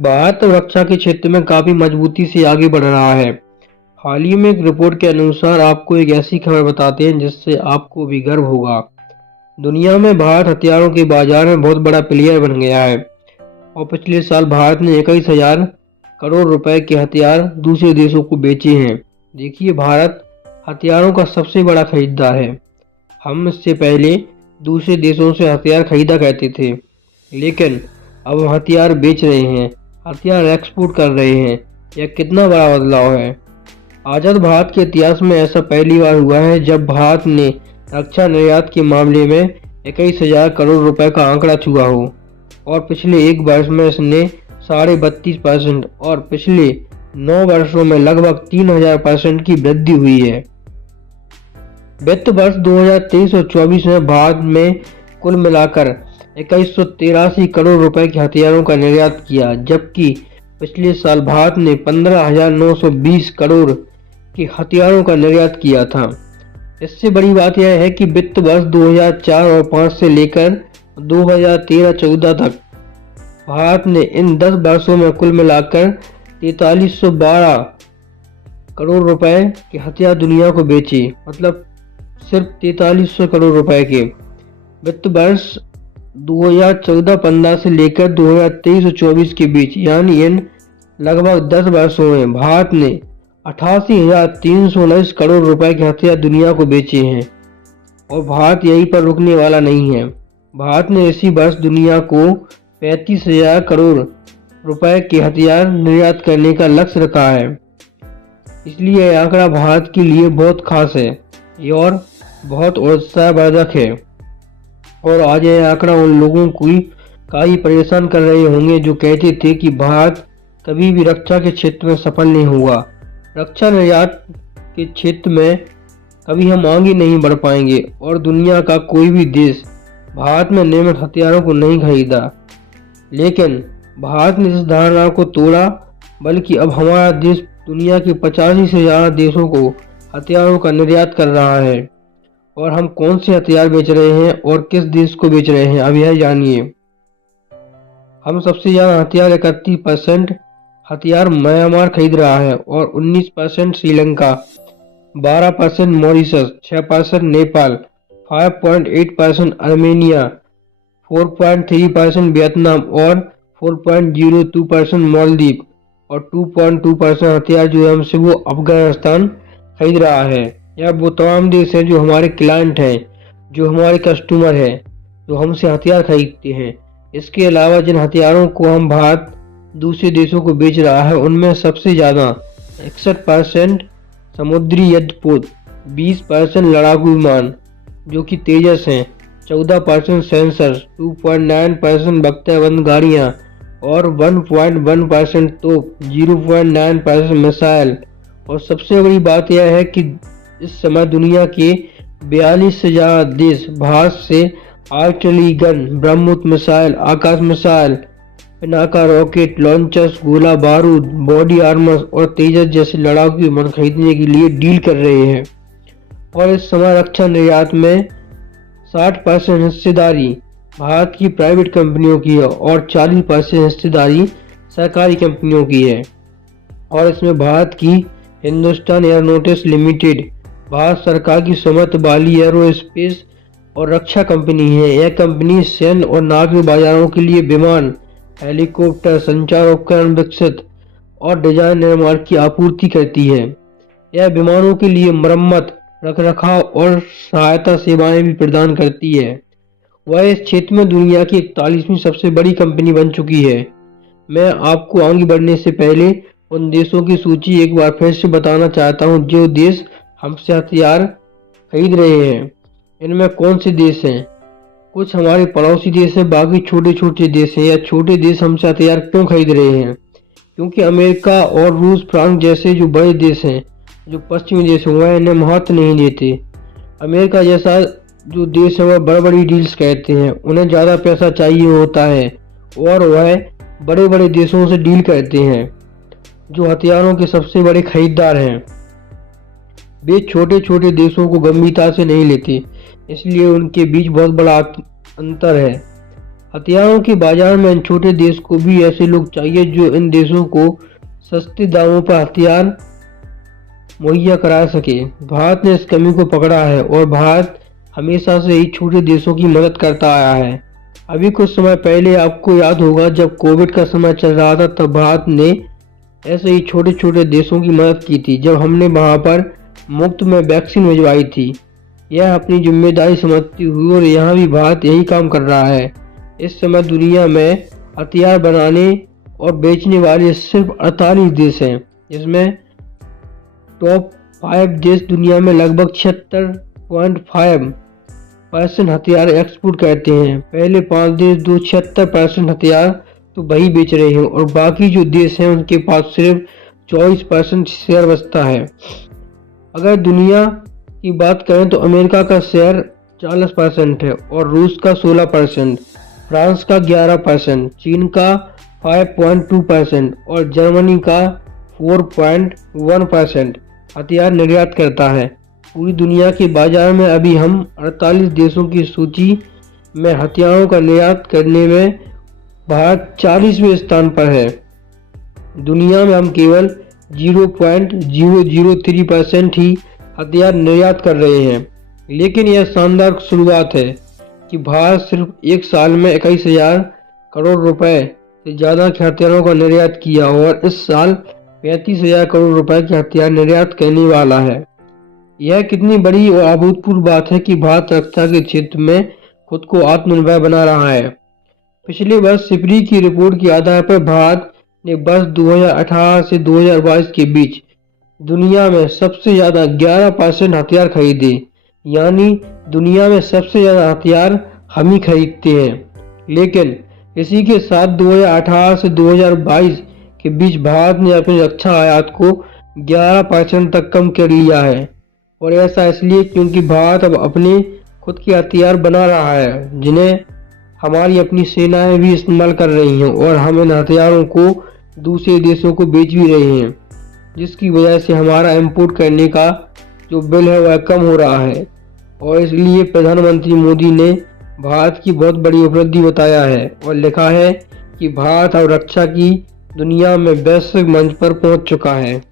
भारत रक्षा के क्षेत्र में काफी मजबूती से आगे बढ़ रहा है। हाल ही में एक रिपोर्ट के अनुसार आपको एक ऐसी खबर बताते हैं जिससे आपको भी गर्व होगा। दुनिया में भारत हथियारों के बाजार में बहुत बड़ा प्लेयर बन गया है और पिछले साल भारत ने 21,000 करोड़ रुपए के हथियार दूसरे देशों को बेचे हैं। देखिए, भारत हथियारों का सबसे बड़ा खरीदार है। हम इससे पहले दूसरे देशों से हथियार खरीदा करते थे, लेकिन अब हम हथियार बेच रहे हैं, हथियार एक्सपोर्ट कर रहे हैं। यह कितना बड़ा बदलाव है। आज़ाद भारत के इतिहास में ऐसा पहली बार हुआ है जब भारत ने रक्षा निर्यात के मामले में 21,000 करोड़ रुपए का आंकड़ा छुआ हो और पिछले एक वर्ष में इसने 32.5% और पिछले 9 वर्षों में लगभग 3,000% की वृद्धि हुई है। वित्त वर्ष 2023 और 24 में भारत में कुल मिलाकर 2183 करोड़ रुपए के हथियारों का निर्यात किया, जबकि पिछले साल भारत ने 15,920 करोड़ के हथियारों का निर्यात किया था। इससे बड़ी बात यह है कि वित्त वर्ष 2004 और 5 से लेकर 2013-14 तक भारत ने इन 10 वर्षों में कुल मिलाकर 4312 करोड़ रुपए के हथियार दुनिया को बेचे, मतलब सिर्फ 4300 करोड़ रुपए के। वित्त वर्ष 2014-15 से लेकर 2023-24 के बीच, यानी इन लगभग 10 वर्षों में भारत ने 88,319 करोड़ रुपए के हथियार दुनिया को बेचे हैं और भारत यहीं पर रुकने वाला नहीं है। भारत ने इसी वर्ष दुनिया को 35,000 करोड़ रुपए के हथियार निर्यात करने का लक्ष्य रखा है। इसलिए यह आंकड़ा भारत के लिए बहुत खास है और बहुत उत्साहवर्धक है। और आज यह आंकड़ा उन लोगों को काफी परेशान कर रहे होंगे जो कहते थे कि भारत कभी भी रक्षा के क्षेत्र में सफल नहीं हुआ। रक्षा निर्यात के क्षेत्र में कभी हम आगे नहीं बढ़ पाएंगे और दुनिया का कोई भी देश भारत में निर्मित हथियारों को नहीं खरीदा। लेकिन भारत ने इस धारणा को तोड़ा, बल्कि अब हमारा देश दुनिया के 85 से ज़्यादा देशों को हथियारों का निर्यात कर रहा है। और हम कौन से हथियार बेच रहे हैं और किस देश को बेच रहे हैं, अब यह जानिए। हम सबसे ज़्यादा हथियार 31% हथियार म्यांमार खरीद रहा है और 19% Sri Lanka, 12% Mauritius, 6% Nepal, 5.8% Armenia, 4.3% Vietnam और 4.02% मालदीव और 2.2% हथियार जो है हमसे वो अफगानिस्तान खरीद रहा है। यह वो तमाम देश हैं जो हमारे क्लाइंट हैं, जो हमारे कस्टमर हैं, जो हमसे हथियार खरीदते हैं। इसके अलावा जिन हथियारों को हम भारत दूसरे देशों को बेच रहा है उनमें सबसे ज़्यादा 61% समुद्री युद्धपोत, 20% लड़ाकू विमान जो कि तेजस हैं, 14% सेंसर, 2.9% बख्तियारबंद गाड़ियाँ और 1.1% तोप, 0.9% मिसाइल। और सबसे बड़ी बात यह है कि इस समय दुनिया के 42 से ज़्यादा देश भारत से आर्टिलरी गन, ब्रह्मोस मिसाइल, आकाश मिसाइल, पिनाका रॉकेट लॉन्चर्स, गोला बारूद, बॉडी आर्मर्स और तेजस जैसे लड़ाकू विमान खरीदने के लिए डील कर रहे हैं। और इस समय रक्षा निर्यात में 60% हिस्सेदारी भारत की प्राइवेट कंपनियों की है और 40% हिस्सेदारी सरकारी कंपनियों की है। और इसमें भारत की हिंदुस्तान एयरोनॉटिक्स लिमिटेड भारत सरकार की स्वामित्व वाली एरोस्पेस और रक्षा कंपनी है। यह कंपनी सैन्य और नागरिक बाजारों के लिए विमान, हेलीकॉप्टर, संचार उपकरण विकसित और डिजाइन निर्माण की आपूर्ति करती है। यह विमानों के लिए मरम्मत, रखरखाव और सहायता सेवाएं भी प्रदान करती है। वह इस क्षेत्र में दुनिया की 41वीं सबसे बड़ी कंपनी बन चुकी है। मैं आपको आगे बढ़ने से पहले उन देशों की सूची एक बार फिर से बताना चाहता हूँ जो देश हमसे हथियार खरीद रहे हैं। इनमें कौन से देश हैं? कुछ हमारे पड़ोसी देश हैं, बाकी छोटे छोटे देश हैं। या छोटे देश हमसे हथियार क्यों खरीद रहे हैं? क्योंकि अमेरिका और रूस, फ्रांस जैसे जो बड़े देश हैं, जो पश्चिमी देश हैं, वह इन्हें महत्व नहीं देते। अमेरिका जैसा जो देश है वह बड़ी बड़ी डील्स कहते हैं, उन्हें ज़्यादा पैसा चाहिए होता है और वह बड़े बड़े देशों से डील करते हैं जो हथियारों के सबसे बड़े खरीदार हैं। वे छोटे छोटे देशों को गंभीरता से नहीं लेते, इसलिए उनके बीच बहुत बड़ा अंतर है। हथियारों के बाजार में इन छोटे देश को भी ऐसे लोग चाहिए जो इन देशों को सस्ते दामों पर हथियार मुहैया करा सके। भारत ने इस कमी को पकड़ा है और भारत हमेशा से ही छोटे देशों की मदद करता आया है। अभी कुछ समय पहले आपको याद होगा जब कोविड का समय चल रहा था तब भारत ने ऐसे ही छोटे छोटे देशों की मदद की थी जब हमने वहां पर मुफ्त में वैक्सीन भिजवाई थी। यह अपनी जिम्मेदारी समझती हुई और यहाँ भी भारत यही काम कर रहा है। इस समय दुनिया में हथियार बनाने और बेचने वाले सिर्फ 48 देश हैं, जिसमें टॉप 5 देश दुनिया में लगभग 76.5% हथियार एक्सपोर्ट करते हैं। पहले 5 देश 76% हथियार तो वही बेच रहे हैं और बाकी जो देश हैं उनके पास सिर्फ 24% शेयर बचता है। अगर दुनिया की बात करें तो अमेरिका का शेयर 40% है और रूस का 16%, फ्रांस का 11%, चीन का 5.2% और जर्मनी का 4.1% हथियार निर्यात करता है। पूरी दुनिया के बाजार में अभी हम 48 देशों की सूची में हथियारों का निर्यात करने में भारत 40वें स्थान पर है। दुनिया में हम केवल 0.003% ही हथियार निर्यात कर रहे हैं, लेकिन यह शानदार शुरुआत है कि भारत सिर्फ एक साल में 21,000 करोड़ रुपए से ज़्यादा के हथियारों का निर्यात किया और इस साल 35,000 करोड़ रुपए के हथियार निर्यात करने वाला है। यह कितनी बड़ी और अभूतपूर्व बात है कि भारत रक्षा के क्षेत्र में खुद को आत्मनिर्भर बना रहा है। पिछले वर्ष सिपरी की रिपोर्ट के आधार पर भारत ने वर्ष 2018 से 2022 के बीच दुनिया में सबसे ज्यादा 11% हथियार खरीदे, यानी दुनिया में सबसे ज्यादा हथियार हम ही खरीदते हैं। लेकिन इसी के साथ 2018 से 2022 के बीच भारत ने अपनी रक्षा आयात को 11% तक कम कर लिया है और ऐसा इसलिए क्योंकि भारत अब अपने खुद के हथियार बना रहा है जिन्हें हमारी अपनी सेनाएं भी इस्तेमाल कर रही हैं और हम इन हथियारों को दूसरे देशों को बेच भी रहे हैं, जिसकी वजह से हमारा इंपोर्ट करने का जो बिल है वह कम हो रहा है। और इसलिए प्रधानमंत्री मोदी ने भारत की बहुत बड़ी उपलब्धि बताया है और लिखा है कि भारत अब रक्षा की दुनिया में वैश्विक मंच पर पहुंच चुका है।